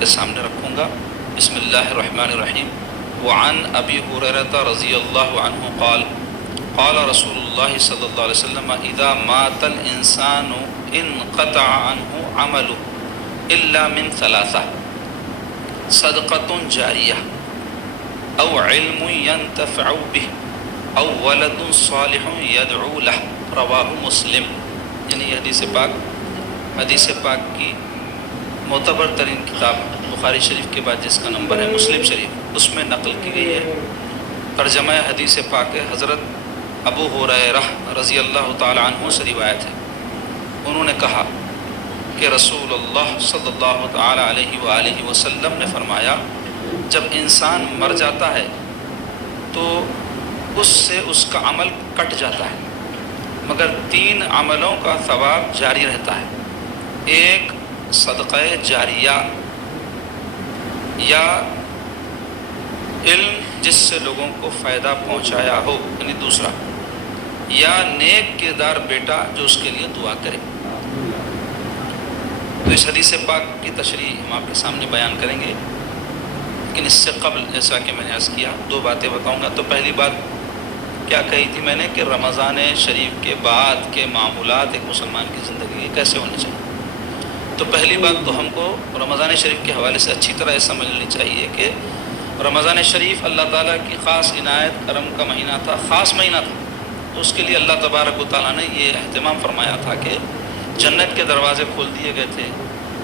کے سامنے رکھوں گا۔ بسم اللہ الرحمن الرحیم۔ وعن ابی ہریرہ رضی اللہ عنہ قال قال رسول اللہ صلی اللہ علیہ وسلم اذا مات الانسان انقطع عنہ عمله الا من ثلاثہ صدقۃ جاریہ او علم ينتفع به او ولد صالح يدعو له، رواہ مسلم۔ یعنی حدیث پاک کی معتبر ترین کتاب بخاری شریف کے بعد جس کا نمبر ہے مسلم شریف، اس میں نقل کی گئی ہے۔ ترجمہ حدیث پاک ہے، حضرت ابو ہریرہ رضی اللہ تعالی عنہ سے روایت ہے، انہوں نے کہا کہ رسول اللہ صلی اللہ تعالی علیہ وآلہ وسلم نے فرمایا جب انسان مر جاتا ہے تو اس سے اس کا عمل کٹ جاتا ہے، مگر 3 عملوں کا ثواب جاری رہتا ہے۔ ایک صدقہ جاریہ یا علم جس سے لوگوں کو فائدہ پہنچایا ہو، یعنی دوسرا، یا نیک کردار بیٹا جو اس کے لیے دعا کرے۔ تو اس حدیث پاک کی تشریح ہم آپ کے سامنے بیان کریں گے، لیکن اس سے قبل جیسا کہ میں نے عرض کیا 2 باتیں بتاؤں گا۔ تو پہلی بات کیا کہی تھی میں نے کہ رمضان شریف کے بعد کے معمولات ایک مسلمان کی زندگی کیسے ہونے چاہیے۔ تو پہلی بات تو ہم کو رمضان شریف کے حوالے سے اچھی طرح یہ سمجھ لینی چاہیے کہ رمضان شریف اللہ تعالیٰ کی خاص عنایت کرم کا مہینہ تھا، خاص مہینہ تھا۔ تو اس کے لیے اللہ تبارک و تعالیٰ نے یہ اہتمام فرمایا تھا کہ جنت کے دروازے کھول دیے گئے تھے،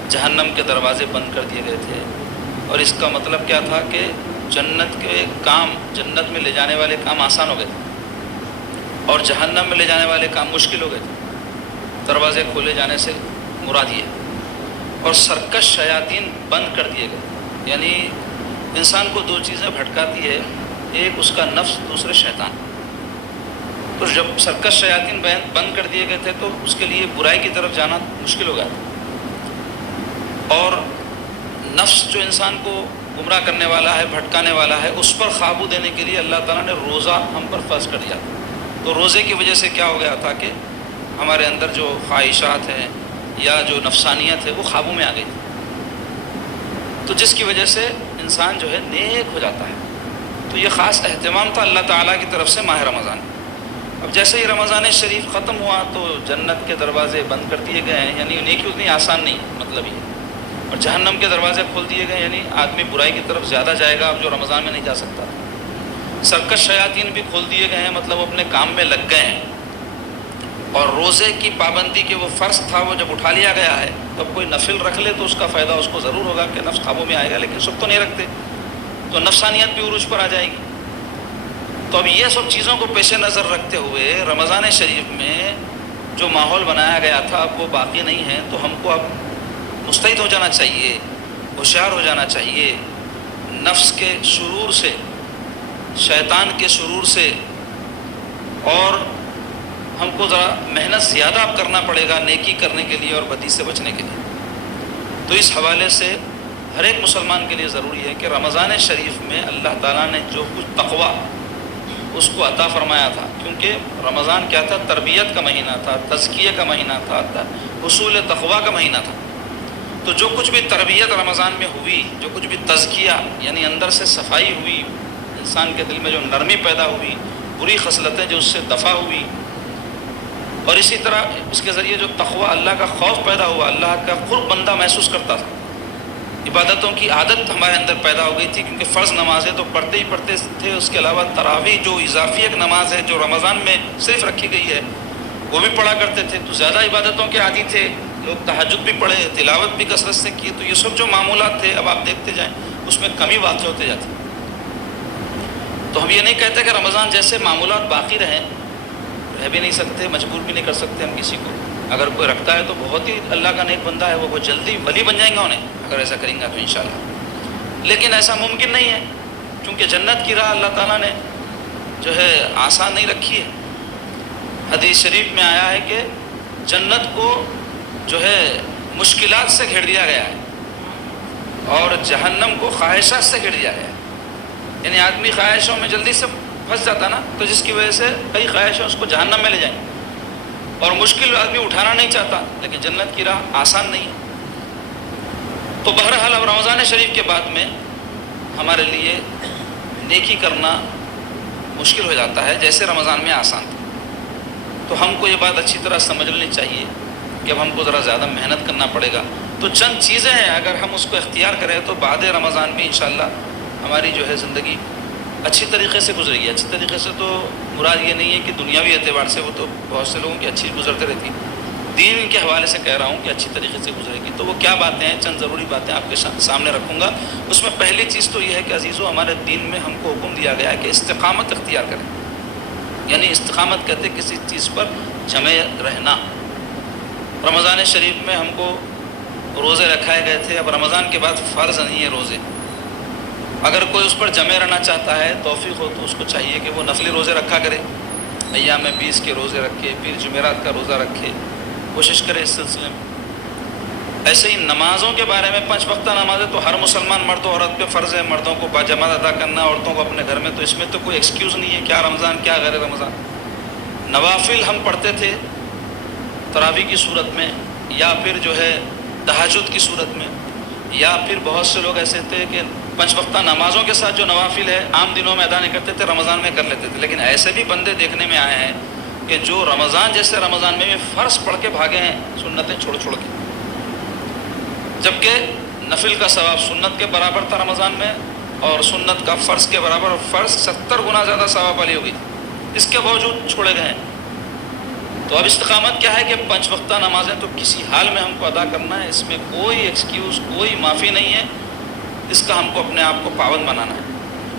جہنم کے دروازے بند کر دیے گئے تھے، اور اس کا مطلب کیا تھا کہ جنت کے کام، جنت میں لے جانے والے کام آسان ہو گئے تھے اور جہنم میں لے جانے والے کام مشکل ہو گئے تھے۔ دروازے کھولے جانے سے مراد یہ، اور سرکش شیاطین بند کر دیے گئے۔ یعنی انسان کو 2 چیزیں بھٹکاتی ہے، ایک اس کا نفس، دوسرے شیطان۔ تو جب سرکش شیاطین بند کر دیے گئے تھے تو اس کے لیے برائی کی طرف جانا مشکل ہو گیا تھا، اور نفس جو انسان کو گمراہ کرنے والا ہے، بھٹکانے والا ہے، اس پر قابو دینے کے لیے اللہ تعالیٰ نے روزہ ہم پر فرض کر دیا۔ تو روزے کی وجہ سے کیا ہو گیا تھا کہ ہمارے اندر جو خواہشات ہیں یا جو نفسانیت ہے وہ قابو میں آ گئی، تو جس کی وجہ سے انسان جو ہے نیک ہو جاتا ہے۔ تو یہ خاص اہتمام تھا اللہ تعالیٰ کی طرف سے ماہ رمضان۔ اب جیسے ہی رمضان شریف ختم ہوا تو جنت کے دروازے بند کر دیے گئے ہیں، یعنی نیکی اتنی آسان نہیں، مطلب یہ، اور جہنم کے دروازے کھول دیے گئے، یعنی آدمی برائی کی طرف زیادہ جائے گا اب جو رمضان میں نہیں جا سکتا۔ سرکش شیاطین بھی کھول دیے گئے ہیں، مطلب اپنے کام میں لگ گئے ہیں، اور روزے کی پابندی کے وہ فرض تھا وہ جب اٹھا لیا گیا ہے تو اب کوئی نفل رکھ لے تو اس کا فائدہ اس کو ضرور ہوگا کہ نفس قابو میں آئے گا، لیکن سب تو نہیں رکھتے تو نفسانیت بھی عروج پر آ جائے گی۔ تو اب یہ سب چیزوں کو پیش نظر رکھتے ہوئے رمضان شریف میں جو ماحول بنایا گیا تھا اب وہ باقی نہیں ہے، تو ہم کو اب مستعد ہو جانا چاہیے، ہوشیار ہو جانا چاہیے نفس کے شرور سے، شیطان کے شرور سے، اور ہم کو ذرا محنت زیادہ اب کرنا پڑے گا نیکی کرنے کے لیے اور بدی سے بچنے کے لیے۔ تو اس حوالے سے ہر ایک مسلمان کے لیے ضروری ہے کہ رمضان شریف میں اللہ تعالیٰ نے جو کچھ تقویٰ اس کو عطا فرمایا تھا، کیونکہ رمضان کیا تھا؟ تربیت کا مہینہ تھا، تزکیہ کا مہینہ تھا، حصول تقویٰ کا مہینہ تھا۔ تو جو کچھ بھی تربیت رمضان میں ہوئی، جو کچھ بھی تزکیہ یعنی اندر سے صفائی ہوئی، انسان کے دل میں جو نرمی پیدا ہوئی، بری خصلتیں جو اس سے دفع ہوئی، اور اسی طرح اس کے ذریعے جو تقویٰ، اللہ کا خوف پیدا ہوا، اللہ کا قرب بندہ محسوس کرتا تھا، عبادتوں کی عادت ہمارے اندر پیدا ہو گئی تھی، کیونکہ فرض نمازیں تو پڑھتے ہی پڑھتے تھے، اس کے علاوہ تراویح جو اضافی ایک نماز ہے جو رمضان میں صرف رکھی گئی ہے وہ بھی پڑھا کرتے تھے، تو زیادہ عبادتوں کے عادی تھے لوگ، تہجد بھی پڑھے، تلاوت بھی کثرت سے کی، تو یہ سب جو معمولات تھے اب آپ دیکھتے جائیں اس میں کمی واقع ہوتے جاتی۔ تو ہم یہ نہیں کہتے کہ رمضان جیسے معمولات باقی رہیں، رہ بھی نہیں سکتے، مجبور بھی نہیں کر سکتے ہم کسی کو، اگر کوئی رکھتا ہے تو بہت ہی اللہ کا نیک بندہ ہے، وہ بہت جلدی ولی بن جائیں گا انہیں اگر ایسا کریں گا تو انشاءاللہ، لیکن ایسا ممکن نہیں ہے کیونکہ جنت کی راہ اللہ تعالیٰ نے جو ہے آسان نہیں رکھی ہے۔ حدیث شریف میں آیا ہے کہ جنت کو جو ہے مشکلات سے گھیر دیا گیا ہے اور جہنم کو خواہشات سے گھیر دیا گیا ہے، یعنی آدمی خواہشوں میں جلدی سے پھنس جاتا نا، تو جس کی وجہ سے کئی خواہشیں اس کو جہنم میں لے جائیں، اور مشکل آدمی اٹھانا نہیں چاہتا، لیکن جنت کی راہ آسان نہیں ہے۔ تو بہرحال اب رمضان شریف کے بعد میں ہمارے لیے نیکی کرنا مشکل ہو جاتا ہے، جیسے رمضان میں آسان تھا۔ تو ہم کو یہ بات اچھی طرح سمجھ لینی چاہیے کہ اب ہم کو ذرا زیادہ محنت کرنا پڑے گا۔ تو چند چیزیں ہیں، اگر ہم اس کو اختیار کریں تو بعد رمضان میں انشاءاللہ ہماری جو ہے زندگی اچھی طریقے سے گزرے گی۔ اچھی طریقے سے تو مراد یہ نہیں ہے کہ دنیاوی اعتبار سے، وہ تو بہت سے لوگوں کی اچھی گزرتے رہتی، دین کے حوالے سے کہہ رہا ہوں کہ اچھی طریقے سے گزرے گی۔ تو وہ کیا باتیں ہیں، چند ضروری باتیں آپ کے سامنے رکھوں گا۔ اس میں پہلی چیز تو یہ ہے کہ عزیزو، ہمارے دین میں ہم کو حکم دیا گیا ہے کہ استقامت اختیار کریں، یعنی استقامت کہتے کسی چیز پر جمے رہنا۔ رمضان شریف میں ہم کو روزے رکھائے گئے تھے، اب رمضان کے بعد فرض نہیں ہے روزے۔ اگر کوئی اس پر جمے رہنا چاہتا ہے، توفیق ہو، تو اس کو چاہیے کہ وہ نفلی روزے رکھا کرے، ایام 20 کے روزے رکھے، پھر جمعرات کا روزہ رکھے، کوشش کرے اس سلسلے میں۔ ایسے ہی نمازوں کے بارے میں 5 وقتہ نمازیں تو ہر مسلمان مرد و عورت پہ فرض ہے، مردوں کو باجماعت ادا کرنا، عورتوں کو اپنے گھر میں، تو اس میں تو کوئی ایکسکیوز نہیں ہے، کیا رمضان کیا غیر رمضان۔ نوافل ہم پڑھتے تھے تراویح کی صورت میں، یا پھر جو ہے تہجد کی صورت میں، یا پھر بہت سے لوگ ایسے تھے کہ 5 وقتہ نمازوں کے ساتھ جو نوافل ہے عام دنوں میں ادا نہیں کرتے تھے، رمضان میں کر لیتے تھے۔ لیکن ایسے بھی بندے دیکھنے میں آئے ہیں کہ جو رمضان جیسے رمضان میں بھی فرض پڑھ کے بھاگے ہیں، سنتیں چھوڑ چھوڑ کے، جبکہ نفل کا ثواب سنت کے برابر تھا رمضان میں، اور سنت کا فرض کے برابر، اور فرض 70 گنا زیادہ ثواب والی ہوگی، اس کے باوجود چھوڑے گئے ہیں۔ تو اب استقامت کیا ہے کہ 5 وقتہ نمازیں تو کسی حال میں ہم کو ادا کرنا ہے، اس میں کوئی ایکسکیوز، کوئی معافی نہیں ہے، اس کا ہم کو اپنے آپ کو پابند بنانا ہے۔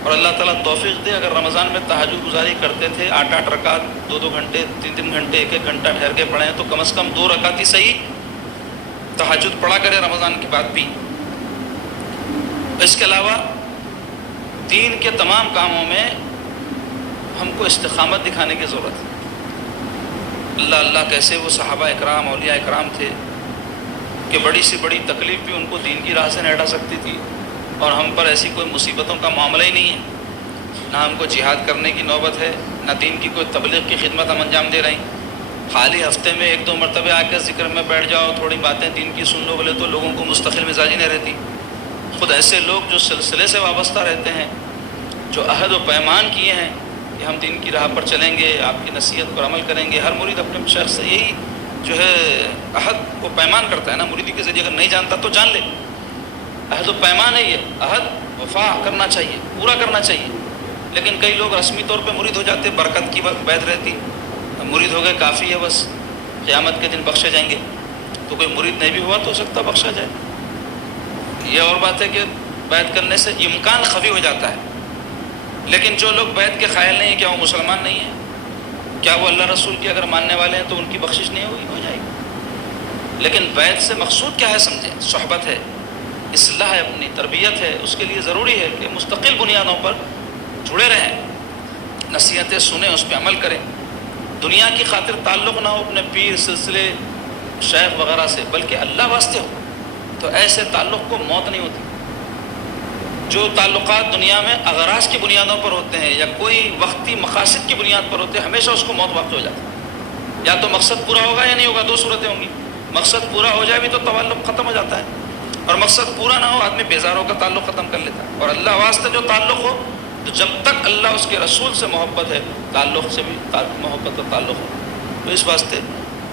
اور اللہ تعالیٰ توفیق دے، اگر رمضان میں تہجد گزاری کرتے تھے 8 رکعت، 2 گھنٹے، 3 گھنٹے، 1 گھنٹہ ٹھہر کے پڑھیں، تو کم از کم 2 رکعت ہی صحیح تہجد پڑھا کرے رمضان کے بعد بھی۔ اس کے علاوہ دین کے تمام کاموں میں ہم کو استقامت دکھانے کی ضرورت ہے۔ اللہ اللہ کیسے وہ صحابہ اکرام، اولیاء اکرام تھے کہ بڑی سی بڑی تکلیف بھی ان کو دین کی راہ سے نہیں ہٹا سکتی تھی، اور ہم پر ایسی کوئی مصیبتوں کا معاملہ ہی نہیں ہے، نہ ہم کو جہاد کرنے کی نوبت ہے، نہ دین کی کوئی تبلیغ کی خدمت ہم انجام دے رہے ہیں۔ خالی ہفتے میں 1-2 مرتبہ آ کے ذکر میں بیٹھ جاؤ، تھوڑی باتیں دین کی سن لو، بولے تو لوگوں کو مستقل مزاجی نہیں رہتی۔ خود ایسے لوگ جو سلسلے سے وابستہ رہتے ہیں، جو عہد و پیمان کیے ہیں کہ ہم دین کی راہ پر چلیں گے، آپ کی نصیحت پر عمل کریں گے، ہر مرید اپنے شیخ سے یہی جو ہے عہد و پیمان کرتا ہے نا، مریدی کے ذریعے، اگر نہیں جانتا تو جان لے، عہد و پیمان ہے یہ، عہد وفا کرنا چاہیے، پورا کرنا چاہیے۔ لیکن کئی لوگ رسمی طور پہ مرید ہو جاتے، برکت کی بیعت رہتی، مرید ہو گئے کافی ہے، بس قیامت کے دن بخشے جائیں گے۔ تو کوئی مرید نہیں بھی ہوا تو ہو سکتا بخشا جائے، یہ اور بات ہے کہ بیعت کرنے سے امکان خفی ہو جاتا ہے۔ لیکن جو لوگ بیعت کے قائل نہیں ہیں، کیا وہ مسلمان نہیں ہیں؟ کیا وہ اللہ رسول کی اگر ماننے والے ہیں تو ان کی بخشش نہیں ہوگی؟ ہو جائے گی۔ لیکن بیعت سے مقصود کیا ہے سمجھیں، صحبت ہے، اصلاح ہے، اپنی تربیت ہے، اس کے لیے ضروری ہے کہ مستقل بنیادوں پر جڑے رہیں، نصیحتیں سنیں، اس پہ عمل کریں۔ دنیا کی خاطر تعلق نہ ہو اپنے پیر، سلسلے، شیخ وغیرہ سے، بلکہ اللہ واسطے ہو، تو ایسے تعلق کو موت نہیں ہوتی۔ جو تعلقات دنیا میں اغراض کی بنیادوں پر ہوتے ہیں یا کوئی وقتی مقاصد کی بنیاد پر ہوتے ہیں، ہمیشہ اس کو موت واقع ہو جاتی ہے۔ یا تو مقصد پورا ہوگا یا نہیں ہوگا، 2 صورتیں ہوں گی۔ مقصد پورا ہو جائے بھی تو تعلق ختم ہو جاتا ہے، اور مقصد پورا نہ ہو آدمی بیزاروں کا تعلق ختم کر لیتا ہے۔ اور اللہ واسطے جو تعلق ہو، تو جب تک اللہ اس کے رسول سے محبت ہے، تعلق سے بھی محبت اور تعلق ہو، تو اس واسطے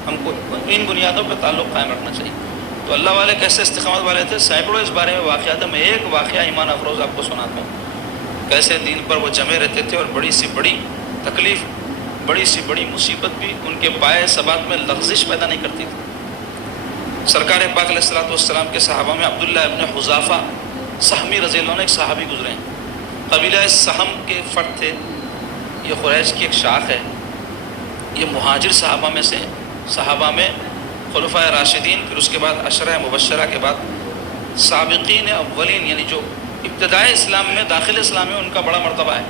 ہم کو ان بنیادوں پہ تعلق قائم رکھنا چاہیے۔ تو اللہ والے کیسے استقامت والے تھے، سینکڑوں اس بارے میں واقعات ہیں، میں ایک واقعہ ایمان افروز آپ کو سناتا ہوں، کیسے دین پر وہ جمے رہتے تھے، اور بڑی سی بڑی تکلیف، بڑی سی بڑی مصیبت بھی ان کے پائے ثبات میں لغزش پیدا نہیں کرتی تھی۔ سرکار پاک علیہ الصلوۃ والسلام کے صحابہ میں عبداللہ ابن حذافہ سہمی رضی اللہ عنہ ایک صحابی گزرے ہیں، قبیلہ سہم کے فرد تھے، یہ قریش کی ایک شاخ ہے، یہ مہاجر صحابہ میں سے ہیں۔ صحابہ میں خلفائے راشدین، پھر اس کے بعد عشرہ مبشرہ کے بعد سابقین اولین، یعنی جو ابتدائے اسلام میں، داخل اسلام میں ان کا بڑا مرتبہ ہے،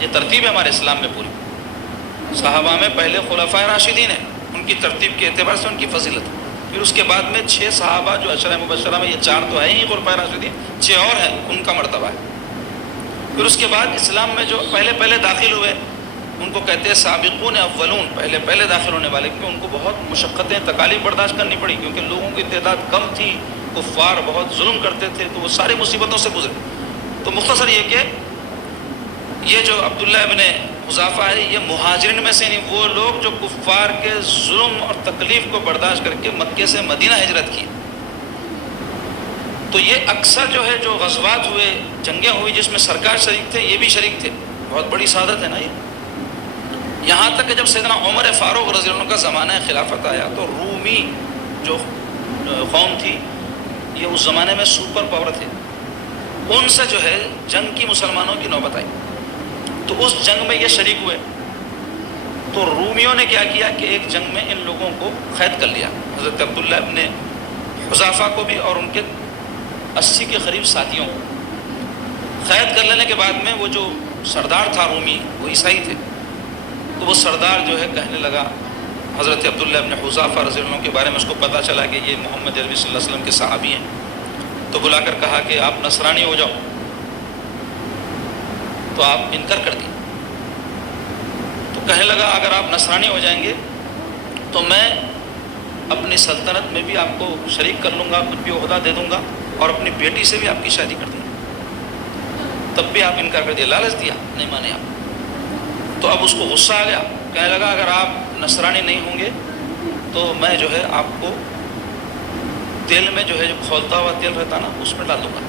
یہ ترتیب ہے ہمارے اسلام میں پوری۔ صحابہ میں پہلے خلفائے راشدین ہیں، ان کی ترتیب کے اعتبار سے ان کی فضیلت، پھر اس کے بعد میں 6 صحابہ جو عشرہ مبشرہ میں، یہ 4 تو ہیں ہی خلفائے راشدین، 6 اور ہیں، ان کا مرتبہ ہے۔ پھر اس کے بعد اسلام میں جو پہلے داخل ہوئے، ان کو کہتے ہیں سابقون اولون، پہلے داخل ہونے والے، کیونکہ ان کو بہت مشقتیں، تکالیف برداشت کرنی پڑی، کیونکہ لوگوں کی تعداد کم تھی، کفار بہت ظلم کرتے تھے، تو وہ ساری مصیبتوں سے گزرے. تو مختصر یہ کہ یہ جو عبداللہ ابن حذافہ ہے یہ مہاجرین میں سے نہیں، وہ لوگ جو کفار کے ظلم اور تکلیف کو برداشت کر کے مکے سے مدینہ ہجرت کی. تو یہ اکثر جو ہے جو غزوات ہوئے، جنگیں ہوئی جس میں سرکار شریک تھے، یہ بھی شریک تھے. بہت بڑی سعادت ہے نا یہ. یہاں تک کہ جب سیدنا عمر فاروق رضی اللہ عنہ کا زمانہ خلافت آیا تو رومی جو قوم تھی یہ اس زمانے میں سپر پاور تھے، ان سے جو ہے جنگ کی مسلمانوں کی نوبت آئی. تو اس جنگ میں یہ شریک ہوئے. تو رومیوں نے کیا کیا کہ ایک جنگ میں ان لوگوں کو قید کر لیا، حضرت عبداللہ ابن حذافہ کو بھی اور ان کے 80 کے قریب ساتھیوں کو قید کر لینے کے بعد میں وہ جو سردار تھا رومی، وہ عیسائی تھے. تو وہ سردار جو ہے کہنے لگا حضرت عبداللہ ابن حذافہ رضی اللہ عنہ کے بارے میں، اس کو پتہ چلا کہ یہ محمد عربی صلی اللہ علیہ وسلم کے صحابی ہیں. تو بلا کر کہا کہ آپ نصرانی ہو جاؤ. تو آپ انکار کر دیے. تو کہنے لگا اگر آپ نصرانی ہو جائیں گے تو میں اپنی سلطنت میں بھی آپ کو شریک کر لوں گا، کچھ بھی عہدہ دے دوں گا، اور اپنی بیٹی سے بھی آپ کی شادی کر دوں گا. تب بھی آپ انکار کر دیا، لالچ دیا، نہیں مانے آپ. تو اب اس کو غصہ آ گیا، کہنے لگا اگر آپ نصرانی نہیں ہوں گے تو میں جو ہے آپ کو تیل میں جو ہے جو کھولتا ہوا تیل رہتا نا اس میں ڈال دوں گا.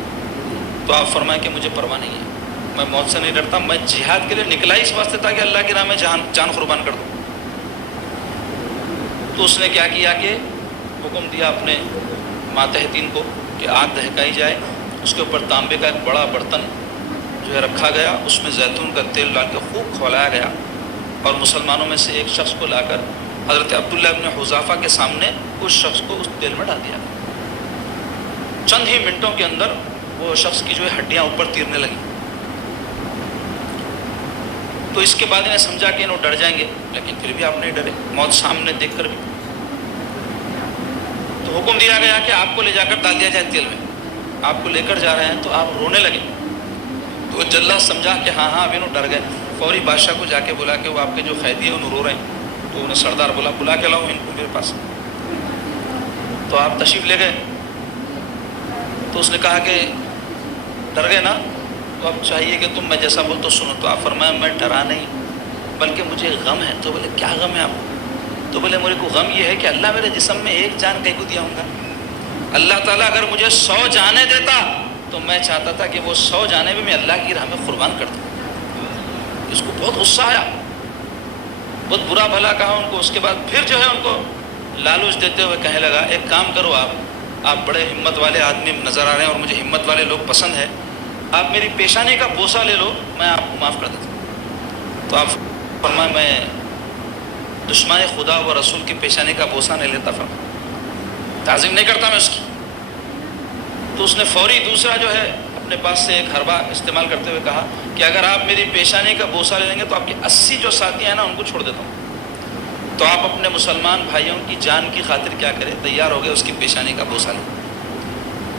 تو آپ فرمائیں کہ مجھے پرواہ نہیں ہے، میں موت سے نہیں ڈرتا، میں جہاد کے لیے نکلا ہی اس واسطے تھا کہ اللہ کی راہ میں جان قربان کر دوں. تو اس نے کیا کیا کہ حکم دیا اپنے ماتحتین کو کہ آگ دہکائی جائے. اس کے اوپر تانبے کا ایک بڑا برتن جو ہے رکھا گیا، اس میں زیتون کا تیل ڈال کے خوب کھولایا گیا، اور مسلمانوں میں سے ایک شخص کو لا کر حضرت عبداللہ ابن حذافہ کے سامنے اس شخص کو اس تیل میں ڈال دیا. چند ہی منٹوں کے اندر وہ شخص کی جو ہے ہڈیاں اوپر تیرنے لگیں. تو اس کے بعد انہیں سمجھا کہ انہوں ڈر جائیں گے، لیکن پھر بھی آپ نہیں ڈرے، موت سامنے دیکھ کر بھی. تو حکم دیا گیا کہ آپ کو لے جا کر ڈال دیا جائے تیل میں. آپ کو لے کر جا رہے ہیں تو آپ رونے لگے. تو وہ جلاد سمجھا کہ ہاں اب انہوں ڈر گئے. فوری بادشاہ کو جا کے بولا کہ وہ آپ کے جو قیدی ہیں انہوں رو رہے ہیں. تو انہیں سردار بلا کے لاؤ ان کو میرے پاس. تو آپ تشریف لے گئے. تو اس نے کہا کہ ڈر گئے نا، تو اب چاہیے کہ تم میں جیسا بول تو سنو. تو آپ فرمایا میں ڈرا نہیں بلکہ مجھے غم ہے. تو بولے کیا غم ہے آپ کو؟ تو بولے میرے کو غم یہ ہے کہ اللہ میرے جسم میں ایک جان کہیں کو دیا ہوں گا. اللہ تعالیٰ اگر مجھے 100 جانیں دیتا تو میں چاہتا تھا کہ وہ 100 جانیں بھی میں اللہ کی راہ میں قربان کر دوں. اس کو بہت غصہ آیا، بہت برا بھلا کہا ان کو. اس کے بعد پھر جو ہے ان کو لالچ دیتے ہوئے کہنے لگا ایک کام کرو، آپ بڑے ہمت والے آدمی نظر آ رہے ہیں اور مجھے ہمت والے لوگ پسند ہیں، آپ میری پیشانی کا بوسہ لے لو، میں آپ کو معاف کر دیتا ہوں. تو آپ فرمایا میں دشمن خدا و رسول کی پیشانی کا بوسہ نہیں لیتا، فرمایا تعظیم نہیں کرتا میں اس کی. تو اس نے فوری دوسرا جو ہے اپنے پاس سے ایک حربہ استعمال کرتے ہوئے کہا کہ اگر آپ میری پیشانی کا بوسہ لے لیں گے تو آپ کے 80 جو ساتھی ہیں نا ان کو چھوڑ دیتا ہوں. تو آپ اپنے مسلمان بھائیوں کی جان کی خاطر کیا کریں، تیار ہو گئے اس کی پیشانی کا بوسہ لیں.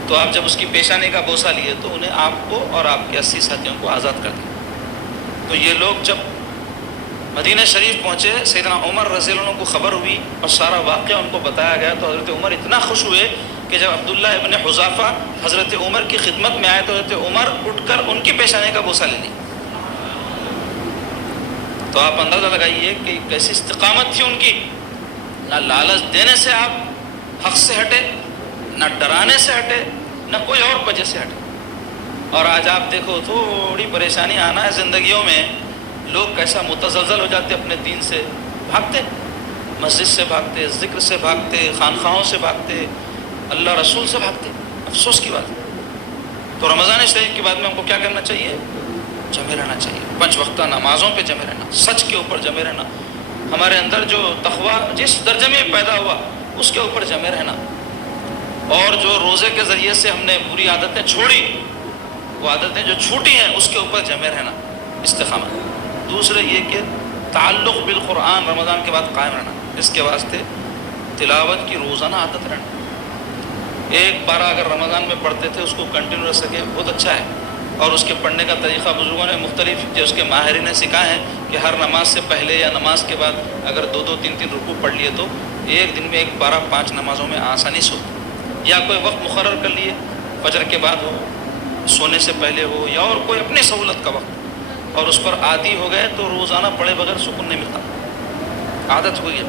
تو آپ جب اس کی پیشانی کا بوسہ لیے تو انہیں آپ کو اور آپ کے 80 ساتھیوں کو آزاد کر دیا. تو یہ لوگ جب مدینہ شریف پہنچے، سیدنا عمر رضی اللہ عنہ کو خبر ہوئی اور سارا واقعہ ان کو بتایا گیا. تو حضرت عمر اتنا خوش ہوئے کہ جب عبداللہ ابن حذافہ حضرت عمر کی خدمت میں آئے تو حضرت عمر اٹھ کر ان کی پیشانی کا بوسہ لے لی. تو آپ اندازہ لگائیے کہ کیسی استقامت تھی ان کی. نہ لالچ دینے سے آپ حق سے ہٹے، نہ ڈرانے سے ہٹے، نہ کوئی اور وجہ سے ہٹے. اور آج آپ دیکھو تھوڑی پریشانی آنا ہے زندگیوں میں، لوگ کیسا متزلزل ہو جاتے، اپنے دین سے بھاگتے، مسجد سے بھاگتے، ذکر سے بھاگتے، خانقاہوں سے بھاگتے، اللہ رسول سے بھاگتے. افسوس کی بات ہے. تو رمضان شریف کے بعد میں ہم کو کیا کرنا چاہیے؟ جمے رہنا چاہیے. 5 وقتہ نمازوں پہ جمے رہنا، سچ کے اوپر جمے رہنا، ہمارے اندر جو تقویٰ جس درجے میں پیدا ہوا اس کے اوپر جمے رہنا. اور جو روزے کے ذریعے سے ہم نے بری عادتیں چھوڑی، وہ عادتیں جو چھوٹی ہیں اس کے اوپر جمے رہنا، استقامت. دوسرے یہ کہ تعلق بالقرآن رمضان کے بعد قائم رہنا. اس کے واسطے تلاوت کی روزانہ عادت رہنا. ایک بارہ اگر رمضان میں پڑھتے تھے اس کو کنٹینیو رکھ سکے بہت اچھا ہے. اور اس کے پڑھنے کا طریقہ بزرگوں نے مختلف جو اس کے ماہرین نے سکھائے ہیں کہ ہر نماز سے پہلے یا نماز کے بعد اگر 2-2 3-3 رکوع پڑھ لیے تو ایک دن میں ایک 12-5 نمازوں میں آسانی سے یا کوئی وقت مقرر کر لیے، فجر کے بعد ہو، سونے سے پہلے ہو، یا اور کوئی اپنی سہولت کا وقت، اور اس پر عادی ہو گئے تو روزانہ پڑھے بغیر سکون نہیں ملتا، عادت ہوئی ہے،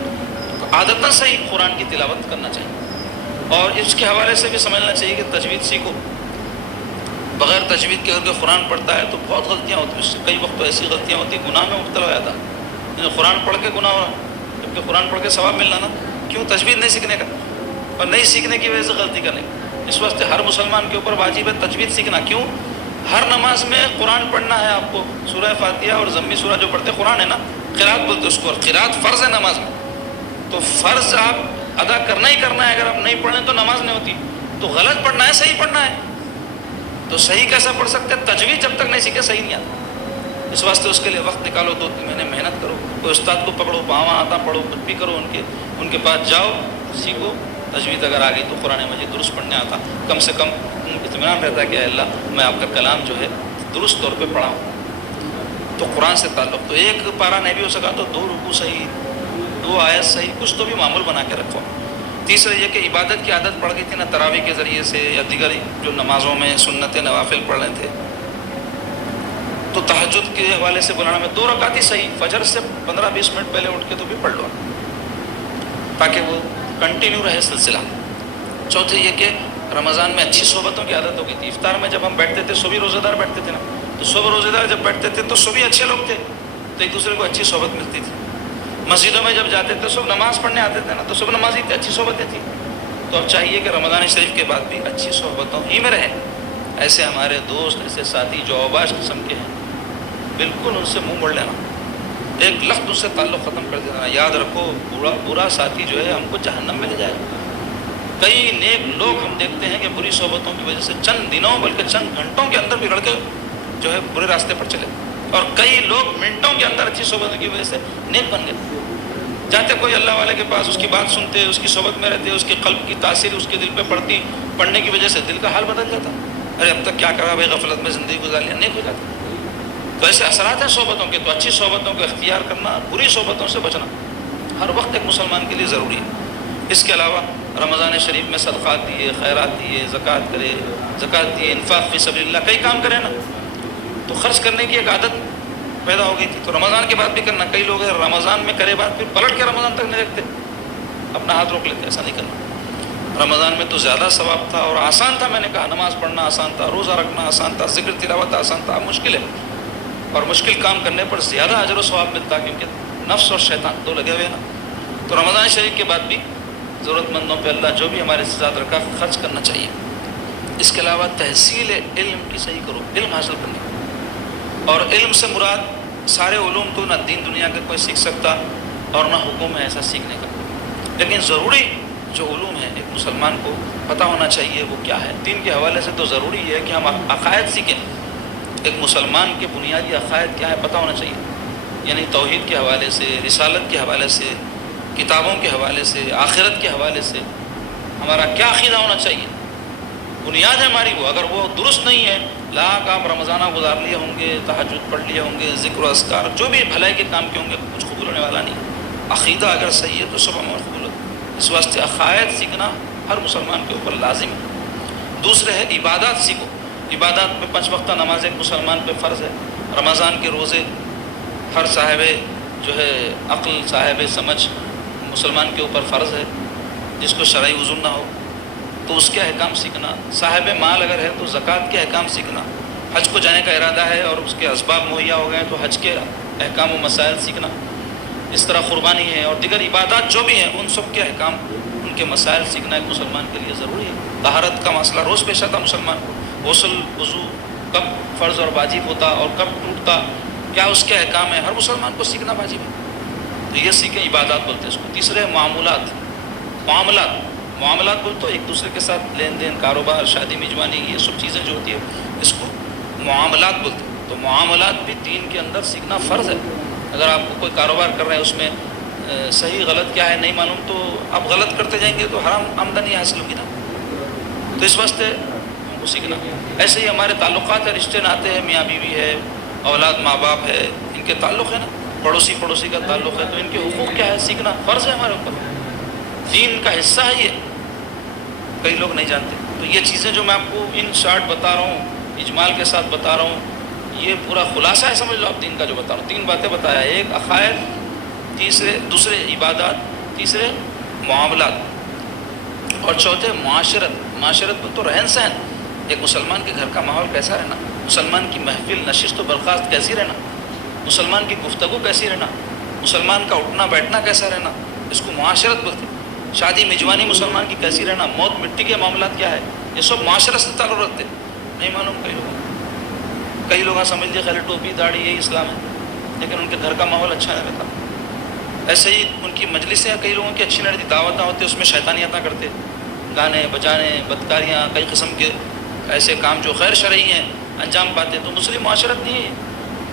عادتاً صحیح قرآن کی تلاوت کرنا چاہیے۔ اور اس کے حوالے سے بھی سمجھنا چاہیے کہ تجوید سیکھو، بغیر تجوید کے اگر قرآن پڑھتا ہے تو بہت غلطیاں ہوتی ہیں، اس سے کئی وقت تو ایسی غلطیاں ہوتی ہیں گناہ میں مبتلا ہو جاتا ہے، قرآن پڑھ کے گناہ ہو رہا، جبکہ قرآن پڑھ کے ثواب ملنا نا، کیوں؟ تجوید نہیں سیکھنے کا، اور نہیں سیکھنے کی وجہ سے غلطی کرنے کا۔ اس واسطے ہر مسلمان کے اوپر واجب ہے تجوید سیکھنا۔ کیوں؟ ہر نماز میں قرآن پڑھنا ہے آپ کو، سورہ فاتحہ اور ضمی سورہ جو پڑھتے قرآن ہے نا، قرات بولتے اس کو، اور قرات فرض ہے نماز میں، تو فرض آپ ادا کرنا ہی کرنا ہے، اگر آپ نہیں پڑھیں تو نماز نہیں ہوتی، تو غلط پڑھنا ہے صحیح پڑھنا ہے، تو صحیح کیسا پڑھ سکتے ہیں؟ تجوید جب تک نہیں سیکھے صحیح نہیں آتا۔ اس واسطے اس کے لیے وقت نکالو، 2-3 مہینے محنت کرو، کوئی استاد کو پکڑو، وہاں آتا پڑھو، کچھ بھی کرو، ان کے پاس جاؤ، سیکھو تجوید۔ اگر آ گئی تو قرآن مجید درست پڑھنے آتا، کم سے کم اطمینان رہتا ہے کہ اے اللہ میں آپ کا کلام جو ہے درست طور پہ پڑھا ہوں۔ تو قرآن سے تعلق، تو ایک پارہ نہیں بھی ہو سکا تو 2 رکوع صحیح، 2 آیت صحیح، کچھ تو بھی معمول بنا کے رکھو۔ تیسرا یہ کہ عبادت کی عادت پڑ گئی تھی نا، تراویح کے ذریعے سے یا دیگر جو نمازوں میں سنت نوافل پڑھ رہے تھے، تو تہجد کے حوالے سے بلانا میں 2 رکعت ہی صحیح، فجر سے 15-20 منٹ پہلے اٹھ کے تو بھی پڑھ لو، تاکہ وہ کنٹینیو رہے سلسلہ۔ چوتھے یہ کہ رمضان میں اچھی صحبتوں کی عادت ہو گئی تھی۔ افطار میں جب ہم بیٹھتے تھے، صبح روزہ دار بیٹھتے تھے نا، تو صبح روزہ دار جب بیٹھتے تھے تو صبح اچھے لوگ تھے، تو ایک دوسرے کو اچھی صحبت ملتی تھی۔ مسجدوں میں جب جاتے تھے سب نماز پڑھنے آتے تھے نا، تو سب نمازی تھے، اچھی صحبتیں تھیں۔ تو اب چاہیے کہ رمضان شریف کے بعد بھی اچھی صحبتوں ہی میں رہیں۔ ایسے ہمارے دوست، ایسے ساتھی جو اوباش قسم کے ہیں، بالکل ان سے منہ موڑ لینا، ایک لفظ اس سے تعلق ختم کر دینا۔ یاد رکھو برا ساتھی جو ہے ہم کو جہنم میں لے جائے گا۔ کئی نیک لوگ ہم دیکھتے ہیں کہ بری صحبتوں کی وجہ سے چند دنوں بلکہ چند گھنٹوں کے اندر بگڑ کے جو ہے برے راستے پر چلے، اور کئی لوگ منٹوں کے اندر اچھی صحبتوں کی وجہ سے نیک بن گئے۔ جاتے کوئی اللہ والے کے پاس، اس کی بات سنتے، اس کی صحبت میں رہتے، اس کے قلب کی تاثیر اس کے دل پہ پڑنے کی وجہ سے دل کا حال بدل جاتا، ارے اب تک کیا کرا بھائی، غفلت میں زندگی گزار لیا، نیک ہو جاتا۔ تو ایسے اثرات ہیں صحبتوں کے، تو اچھی صحبتوں کو اختیار کرنا، بری صحبتوں سے بچنا ہر وقت ایک مسلمان کے لیے ضروری ہے۔ اس کے علاوہ رمضان شریف میں صدقات دیے، خیرات دیے، زکوٰۃ کرے، زکوٰۃ دیے، انفاق فی سبیل اللہ، کئی کام کریں نا، تو خرچ کرنے کی ایک عادت پیدا ہو گئی تھی۔ تو رمضان کے بعد بھی کرنا۔ کئی لوگ ہیں رمضان میں کرے بعد پھر پلٹ کے رمضان تک نہیں رکھتے، اپنا ہاتھ روک لیتے، ایسا نہیں کرنا۔ رمضان میں تو زیادہ ثواب تھا اور آسان تھا، میں نے کہا نماز پڑھنا آسان تھا، روزہ رکھنا آسان تھا، ذکر تلاوت آسان تھا، مشکل ہے، اور مشکل کام کرنے پر زیادہ اجر و ثواب ملتا، کیونکہ نفس اور شیطان دو لگے ہوئے نا۔ تو رمضان شریف کے بعد بھی ضرورت مندوں پہ اللہ جو بھی ہمارے سے زیادہ رکھا خرچ کرنا چاہیے۔ اس کے علاوہ تحصیل علم کی صحیح کرو، علم حاصل کرنے کا، اور علم سے مراد سارے علوم تو نہ دین دنیا کے کوئی سیکھ سکتا اور نہ حکم ہے ایسا سیکھنے کا، لیکن ضروری جو علوم ہے ایک مسلمان کو پتہ ہونا چاہیے وہ کیا ہے۔ دین کے حوالے سے تو ضروری ہے کہ ہم عقائد سیکھیں، ایک مسلمان کے بنیادی عقائد کیا ہے پتہ ہونا چاہیے، یعنی توحید کے حوالے سے، رسالت کے حوالے سے، کتابوں کے حوالے سے، آخرت کے حوالے سے ہمارا کیا عقیدہ ہونا چاہیے، بنیاد ہے ہماری وہ۔ اگر وہ درست نہیں ہے، لاکھ آپ رمضانہ گزار لیے ہوں گے، تہجد پڑھ لیے ہوں گے، ذکر و اذکار جو بھی بھلائی کے کام کیے ہوں گے، کچھ قبول ہونے والا نہیں۔ عقیدہ اگر صحیح ہے تو سب ہمارا قبول ہوتا ہے۔ اس واسطے عقائد سیکھنا ہر مسلمان کے اوپر لازم ہے۔ دوسرے ہے عبادات سیکھو۔ عبادات میں 5 وقتہ نماز ایک مسلمان پہ فرض ہے۔ رمضان کے روزے ہر صاحب جو ہے عقل، صاحب سمجھ مسلمان کے اوپر فرض ہے، جس کو شرعی عذر نہ ہو تو اس کے احکام سیکھنا۔ صاحب مال اگر ہے تو زکوٰۃ کے احکام سیکھنا۔ حج کو جانے کا ارادہ ہے اور اس کے اسباب مہیا ہو گئے ہیں تو حج کے احکام و مسائل سیکھنا۔ اس طرح قربانی ہے اور دیگر عبادات جو بھی ہیں ان سب کے احکام، ان کے مسائل سیکھنا ایک مسلمان کے لیے ضروری ہے۔ طہارت کا مسئلہ روز پیش آتا مسلمان کو، غسل وضو کب فرض اور واجب ہوتا اور کب ٹوٹتا، کیا اس کے احکام ہیں، ہر مسلمان کو سیکھنا واجب ہے۔ تو یہ سیکھیں، عبادات بولتے ہیں اس کو۔ تیسرے معاملات بولتے تو ایک دوسرے کے ساتھ لین دین، کاروبار، شادی میزبانی، یہ سب چیزیں جو ہوتی ہے اس کو معاملات بولتے ہیں۔ تو معاملات بھی دین کے اندر سیکھنا فرض ہے۔ اگر آپ کو کوئی کاروبار کر رہے ہیں، اس میں صحیح غلط کیا ہے نہیں معلوم تو آپ غلط کرتے جائیں گے تو حرام آمدنی حاصل ہوگی نا۔ تو اس واسطے ہم کو سیکھنا۔ ایسے ہی ہمارے تعلقات ہیں، رشتے ناتے ہیں، میاں بیوی ہے، اولاد ماں باپ ہے، ان کے تعلق ہے نا، پڑوسی کا تعلق ہے، تو ان کے حقوق کیا ہے سیکھنا فرض ہے ہمارے اوپر، دین کا حصہ ہے یہ۔ کئی لوگ نہیں جانتے. تو یہ چیزیں جو میں آپ کو ان شارٹ بتا رہا ہوں، اجمال کے ساتھ بتا رہا ہوں، یہ پورا خلاصہ ہے، سمجھ لو آپ دین کا جو بتا رہا ہوں. 3 باتیں بتایا، ایک عقائد، دوسرے عبادات، تیسرے معاملات، اور چوتھے معاشرت. معاشرت میں تو رہن سہن، ایک مسلمان کے گھر کا ماحول کیسا رہنا، مسلمان کی محفل نشست و برخاست کیسی رہنا، مسلمان کی گفتگو کیسی رہنا، مسلمان کا اٹھنا بیٹھنا کیسا رہنا، اس کو معاشرت بولتے ہیں. شادی میزبانی مسلمان کی کیسی رہنا، موت مٹی کے معاملات کیا ہے، یہ سب معاشرت سے تعلق رکھتے. نہیں معلوم کئی لوگ سمجھ لیے خالی ٹوپی داڑھی یہی اسلام ہے، لیکن ان کے گھر کا ماحول اچھا نہیں رہتا. ایسے ہی ان کی مجلسیں کئی لوگوں کی اچھی نہیں رہتی، دعوتیں ہوتی اس میں شیطانیتیں کرتے، گانے بجانے بدکاریاں، کئی قسم کے ایسے کام جو غیر شرعی ہیں انجام پاتے. تو مسلم معاشرت نہیں ہے.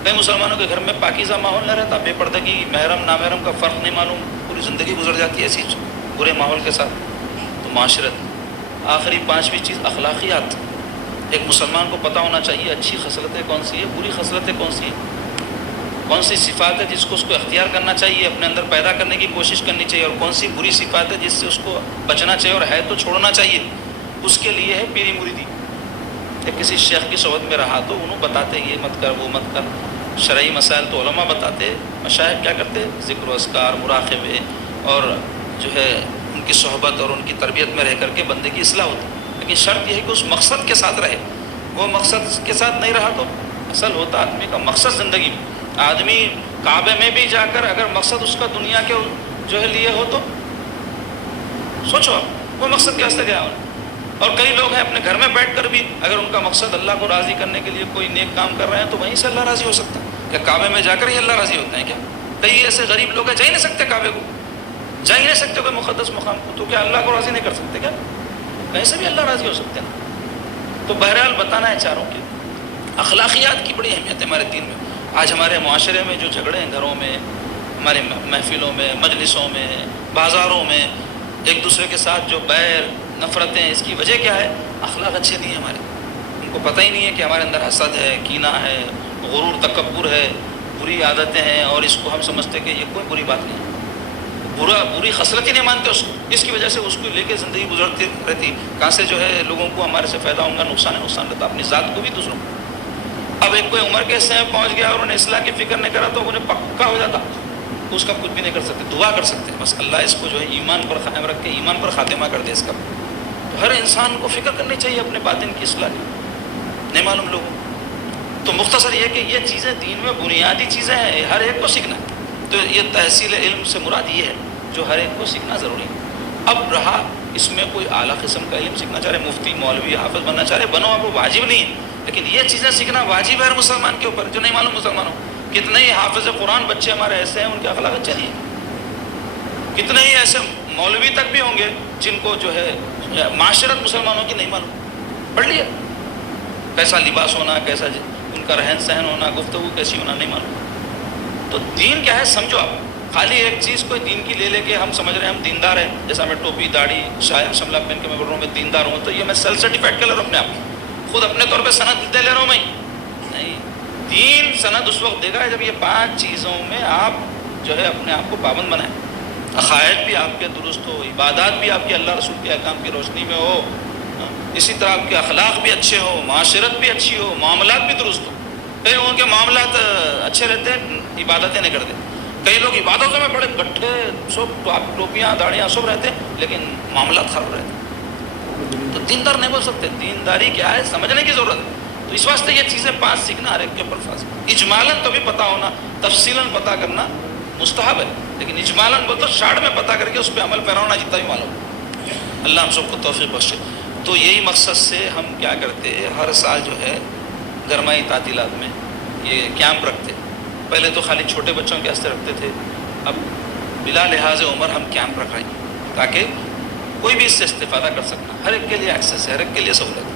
کئی مسلمانوں کے گھر میں پاکیزہ ماحول نہیں رہتا، بے پردگی، محرم نامحرم کا فرق نہیں معلوم، پوری زندگی گزر جاتی ہے ایسی برے ماحول کے ساتھ. تو معاشرت. آخری 5ویں چیز اخلاقیات. ایک مسلمان کو پتہ ہونا چاہیے اچھی خصلتیں کون سی ہے، بری خصلتیں کون سی ہیں، کون سی صفات ہے جس کو اس کو اختیار کرنا چاہیے، اپنے اندر پیدا کرنے کی کوشش کرنی چاہیے، اور کون سی بری صفات ہے جس سے اس کو بچنا چاہیے اور ہے تو چھوڑنا چاہیے. اس کے لیے ہے پیری مریدی. ایک کسی شیخ کی صحبت میں رہا تو انہوں بتاتے یہ مت کر وہ مت کر، شرعی مسائل تو علماء بتاتے، مشائخ کیا کرتے، ذکر و اذکار، مراقبے، اور جو ہے ان کی صحبت اور ان کی تربیت میں رہ کر کے بندے کی اصلاح ہوتی. لیکن شرط یہ ہے کہ اس مقصد کے ساتھ رہے. وہ مقصد کے ساتھ نہیں رہا تو اصل ہوتا آدمی کا مقصد زندگی میں. آدمی کعبے میں بھی جا کر اگر مقصد اس کا دنیا کے جو ہے لیے ہو تو سوچو آپ وہ مقصد کے واسطے گیا ہو. اور کئی لوگ ہیں اپنے گھر میں بیٹھ کر بھی اگر ان کا مقصد اللہ کو راضی کرنے کے لیے کوئی نیک کام کر رہے ہیں تو وہیں سے اللہ راضی ہو سکتا ہے. کیا کعبے میں جا کر ہی اللہ راضی ہوتے ہیں کیا؟ کئی ایسے غریب لوگ ہیں جا ہی نہیں سکتے کعبے کو، جا ہی نہیں سکتے کوئی مقدس مقام کو، تو کیا اللہ کو راضی نہیں کر سکتے کیا؟ کہیں سے بھی اللہ راضی ہو سکتے ہیں. تو بہرحال بتانا ہے چاروں کی اخلاقیات کی بڑی اہمیت ہے ہمارے دین میں. آج ہمارے معاشرے میں جو جھگڑے ہیں، گھروں میں، ہمارے محفلوں میں، مجلسوں میں، بازاروں میں، ایک دوسرے کے ساتھ جو بیر نفرتیں، اس کی وجہ کیا ہے؟ اخلاق اچھے نہیں ہیں ہمارے. ان کو پتہ ہی نہیں ہے کہ ہمارے اندر حسد ہے، کینہ ہے، غرور، تکبر ہے، بری عادتیں ہیں، اور اس کو ہم سمجھتے کہ یہ کوئی بری بات نہیں ہے. بری خصلت ہی نہیں مانتے اس کو، اس کی وجہ سے اس کو لے کے زندگی گزرتی رہتی. کہاں سے جو ہے لوگوں کو ہمارے سے فائدہ ہوگا، نقصان رہتا، اپنی ذات کو بھی دوسروں کو. اب ایک کوئی عمر کے حصے میں پہنچ گیا اور انہیں اصلاح کی فکر نہیں کرا تو انہیں پکا ہو جاتا، اس کا کچھ بھی نہیں کر سکتے. دعا کر سکتے ہیں بس اللہ اس کو جو ہے ایمان پر قائم رکھ کے ایمان پر خاتمہ کر دے اس کا. تو ہر انسان کو فکر کرنی چاہیے اپنے باطن کی اصلاح کی. نہیں معلوم لوگوں تو مختصر یہ کہ یہ چیزیں دین میں بنیادی چیزیں ہیں، ہر ایک کو سیکھنا ہے. تو یہ تحصیل علم سے مراد یہ ہے جو ہر ایک کو سیکھنا ضروری ہے. اب رہا اس میں کوئی اعلیٰ قسم کا علم سیکھنا چاہ رہے، مفتی مولوی حافظ بننا چاہ رہے، بنو، آپ وہ واجب نہیں ہے. لیکن یہ چیزیں سیکھنا واجب ہے ہر مسلمان کے اوپر. جو نہیں معلوم مسلمانوں، کتنے ہی حافظ قرآن بچے ہمارے ایسے ہیں ان کے اخلاق اچھے نہیں ہیں. کتنے ہی ایسے مولوی تک بھی ہوں گے جن کو جو ہے معاشرت مسلمانوں کی نہیں معلوم. پڑھ لیا کیسا لباس ہونا، کیسا ان کا رہن سہن ہونا، گفتگو کیسی ہونا نہیں معلوم. تو دین کیا ہے سمجھو آپ. خالی ایک چیز کوئی دین کی لے کے ہم سمجھ رہے ہیں ہم دیندار ہیں، جیسا میں ٹوپی داڑھی شاید شملہ پہن کے میں بول رہا ہوں میں دیندار ہوں، تو یہ میں سیلف سرٹیفائڈ کر رہا ہوں اپنے آپ، خود اپنے طور پہ سند دے لے رہا ہوں میں. نہیں، دین سند اس وقت دے گا جب یہ 5 چیزوں میں آپ جو ہے اپنے آپ کو پابند بنائیں. عقائد بھی آپ کے درست ہو، عبادات بھی آپ کے اللہ رسول کے احکام کی روشنی میں ہو، اسی طرح آپ کے اخلاق بھی اچھے ہو، معاشرت بھی اچھی ہو، معاملات بھی درست ہو. کئی لوگوں کے معاملات اچھے رہتے ہیں، عبادتیں نہیں کرتے. کئی لوگ عبادتوں میں بڑے گٹھے سب ٹوپیاں داڑیاں سب رہتے ہیں لیکن معاملات خراب رہتے ہیں. تو دیندار نہیں بول سکتے. دینداری کیا ہے سمجھنے کی ضرورت ہے. تو اس واسطے یہ چیزیں 5 سیکھنا ہر ایک کے اوپر فرض ہے. اجمالاً تو بھی پتہ ہونا، تفصیلاً پتہ کرنا مستحب ہے، لیکن اجمالاً بول تو شارٹ میں پتہ کر کے اس پہ عمل پیرا ہونا جتنا بھی معلوم. اللہ ہم سب کو توفیق بخشے. تو یہی مقصد سے ہم کیا کرتے، ہر سال جو ہے گرمائی تعطیلات میں یہ کیمپ رکھتے. پہلے تو خالی چھوٹے بچوں کے واسطے رکھتے تھے، اب بلا لحاظ عمر ہم کیمپ رکھ رہے ہیں تاکہ کوئی بھی اس سے استفادہ کر سکنا، ہر ایک کے لیے ایکسیس ہے، ہر ایک کے لیے سہولت ہے.